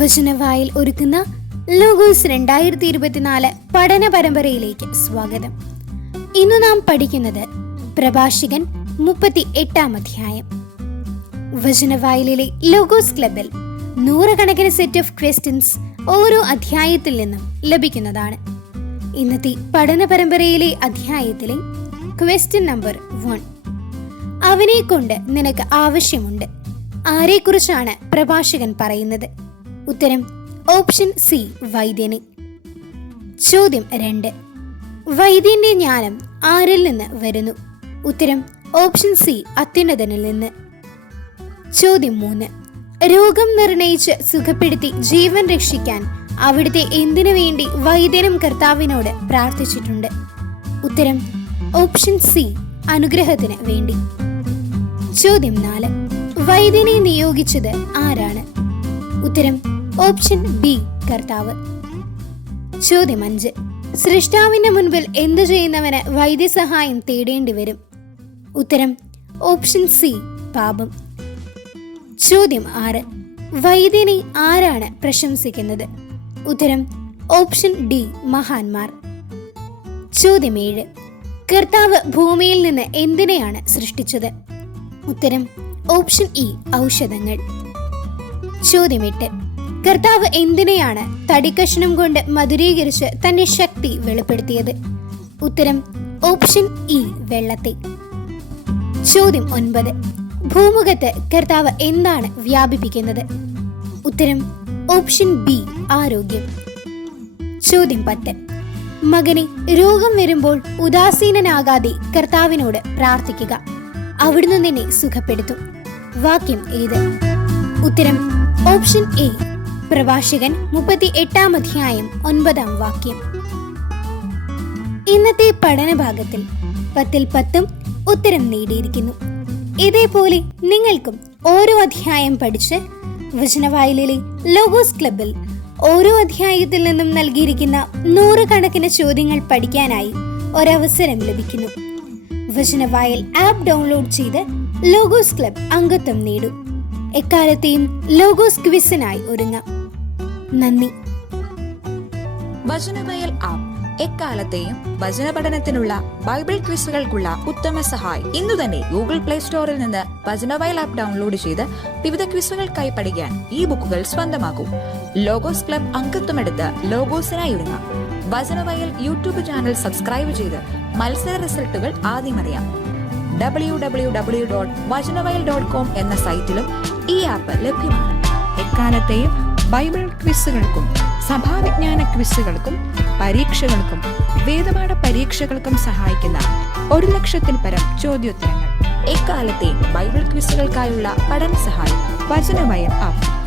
വചനവായിൽ ഒരുക്കുന്ന ലോഗോസ് രണ്ടായിരത്തി ഇരുപത്തിനാല് പഠന പരമ്പരയിലേക്ക് സ്വാഗതം. ഇന്ന് നാം പഠിക്കുന്നത് പ്രഭാഷകൻ മുപ്പത്തി എട്ടാം അധ്യായം. വചനവായിലെ ലോഗോസ് ക്ലബിൽ നൂറുകണക്കിന് സെറ്റ് ഓഫ് ക്വസ്റ്റ്യൻസ് ഓരോ അധ്യായത്തിൽ നിന്നും ലഭിക്കുന്നതാണ്. ഇന്നത്തെ പഠന പരമ്പരയിലെ അധ്യായത്തിലെ ക്വസ്റ്റ്യൻ നമ്പർ വൺ അവനെ കൊണ്ട് നിനക്ക് ആവശ്യമുണ്ട്. ആരെക്കുറിച്ചാണ് പ്രഭാഷകൻ പറയുന്നത്? ഉത്തരം ഓപ്ഷൻ സി വൈദ്യനെ. ചോദ്യം രണ്ട്. വൈദ്യന്റെ ജ്ഞാനം ആരിൽ നിന്ന് വരുന്നു? ഉത്തരം ഓപ്ഷൻ സി അത്യുന്നതനിൽ നിന്ന്. ചോദ്യം മൂന്ന്. രോഗം നിർണയിച്ച് സുഖപ്പെടുത്തി ജീവൻ രക്ഷിക്കാൻ അവിടുത്തെ എന്തിനു വേണ്ടി വൈദ്യനും കർത്താവിനോട് പ്രാർത്ഥിച്ചിട്ടുണ്ട്? ഉത്തരം ഓപ്ഷൻ സി അനുഗ്രഹത്തിന് വേണ്ടി. ചോദ്യം നാല്. വൈദ്യനെ നിയോഗിച്ചത് ആരാണ്? ഉത്തരം ഓപ്ഷൻ ബി കർത്താവ്. ചോദ്യം അഞ്ച് സൃഷ്ടാവിന്റെ മുൻപിൽ എന്തു ചെയ്യുന്നവന് വൈദ്യസഹായം തേടേണ്ടി വരും? ഉത്തരം ഓപ്ഷൻ സി പാപം. ചോദ്യം ആറ്. വൈദ്യനെ ആരാണ് പ്രശംസിക്കുന്നത്? ഉത്തരം ഓപ്ഷൻ ഡി മഹാന്മാർ. ചോദ്യം ഏഴ്. കർത്താവ് ഭൂമിയിൽ നിന്ന് എന്തിനെയാണ് സൃഷ്ടിച്ചത്? ഉത്തരം ഓപ്ഷൻ ഇ ഔഷധങ്ങൾ. ചോദ്യം എട്ട് കർത്താവ് എന്തിനെയാണ് തടിക്കഷ്ണം കൊണ്ട് മധുരീകരിച്ച് തന്റെ ശക്തി വെളിപ്പെടുത്തിയത്? ഉത്തരം ഓപ്ഷൻ ഇ വെള്ളത്തെ. ചോദ്യം ഒൻപത്. ഭൂമുഖത്ത് കർത്താവ് എന്താണ് വ്യാപിപ്പിക്കുന്നത്? ഉത്തരം ഓപ്ഷൻ ബി ആരോഗ്യം. ചോദ്യം പത്ത്. മകനെ രോഗം വരുമ്പോൾ ഉദാസീനനാകാതെ കർത്താവിനോട് പ്രാർത്ഥിക്കുക. അവിടുന്ന് നിന്നെ സുഖപ്പെടുത്തും. വാക്യം ഏത്? ഉത്തരം ഓപ്ഷൻ എ. പ്രഭാഷകൻ മുപ്പത്തി എട്ടാം അധ്യായം ഒൻപതാം വാക്യം. ഇന്നത്തെ പഠന ഭാഗത്തിൽ പത്തിൽ പത്തും ഉത്തരം നേടിയിരിക്കുന്നു. ഇതേപോലെ നിങ്ങൾക്കും ഓരോ അധ്യായം പഠിച്ച് വചനവായിലെ ലോഗോസ് ക്ലബിൽ ഓരോ അധ്യായത്തിൽ നിന്നും നൽകിയിരിക്കുന്ന നൂറുകണക്കിന് ചോദ്യങ്ങൾ പഠിക്കാനായി ഒരവസരം ലഭിക്കുന്നു. വചനവായൽ ആപ്പ് ഡൗൺലോഡ് ചെയ്ത് ലോഗോസ് ക്ലബ് അംഗത്വം നേടൂ. എക്കാലത്തെയും ലോഗോസ് ക്വിസിനായി ഒരുങ്ങാം. നന്ദി. വചനമയൽ ആപ്പ്. എക്കാലത്തെയും വചന പഠനത്തിനുള്ള ബൈബിൾ ക്വിസുകൾക്കുള്ള ഉത്തമ സഹായി. ഇന്നു തന്നെ ഗൂഗിൾ പ്ലേ സ്റ്റോറിൽ നിന്ന് വചനവയൽ ആപ്പ് ഡൗൺലോഡ് ചെയ്ത് വിവിധ ക്വിസുകൾക്കായി പഠിക്കാൻ ഈ ബുക്കുകൾ സ്വന്തമാക്കൂ. ലോഗോസ് ക്ലബ് അംഗത്വമെടുത്ത് ലോഗോസിനായി ഒരുങ്ങാം. വചനവയൽ യൂട്യൂബ് ചാനൽ സബ്സ്ക്രൈബ് ചെയ്ത് മത്സര റിസൾട്ടുകൾ ആദ്യം അറിയാം. W W W dot Vachanavayal dot com എന്ന സൈറ്റിലും ഈ ആപ്പ് ലഭ്യമാണ്. എക്കാലത്തെയും ബൈബിൾ ക്വിസുകൾക്കും സഭാവിജ്ഞാന ക്വിസുകൾക്കും പരീക്ഷകൾക്കും വേദപാഠ പരീക്ഷകൾക്കും സഹായിക്കുന്ന ഒരു ലക്ഷത്തിൽ പരം ചോദ്യോത്തരങ്ങൾ. എക്കാലത്തെയും ബൈബിൾ ക്വിസുകൾക്കായുള്ള പഠന സഹായം വചനവയൽ ആപ്പ്